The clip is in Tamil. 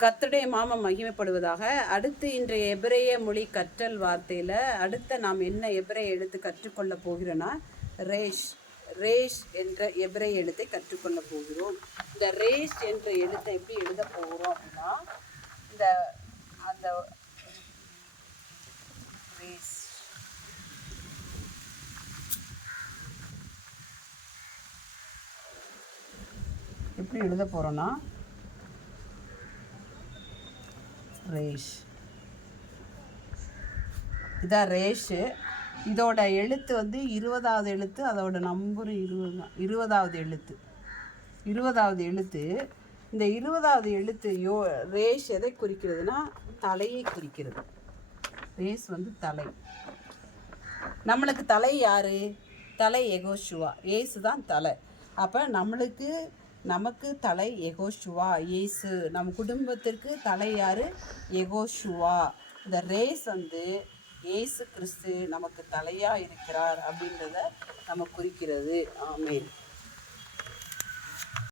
கர்த்தருடைய நாமம் மகிமைப்படுவதாக. அடுத்து இன்றைய எபிரேய மொழி கற்றல் வார்த்தையில் அடுத்த நாம் என்ன எபிரேய எழுத்து கற்றுக்கொள்ள போகிறோன்னா ரேஷ் என்ற எபிரேய எழுத்தை கற்றுக்கொள்ள போகிறோம். இந்த ரேஷ் என்ற எழுத்தை எப்படி எழுத போகிறோம் அப்படின்னா, இந்த அந்த ரேஸ் எப்படி எழுத போகிறோன்னா, ரேஷ் இதான் ரேஷு. இதோட எழுத்து வந்து 20வது எழுத்து, அதோட நம்பரும் 20வது எழுத்து. இந்த 20வது எழுத்து ரேஷ் எதை குறிக்கிறதுனா தலையை குறிக்கிறது. ரேஸ் வந்து தலை. நம்மளுக்கு தலை யாரு? தலை யெகோஷுவா. இயேசு தான் தலை. அப்போ நமக்கு தலை யெகோஷுவா, இயேசு. நம்ம குடும்பத்திற்கு தலை யாரு? யெகோஷுவா. இந்த ரேஸ் வந்து இயேசு கிறிஸ்து நமக்கு தலையாக இருக்கிறார் அப்படின்றத நம்ம குறிக்கிறது. ஆமென்.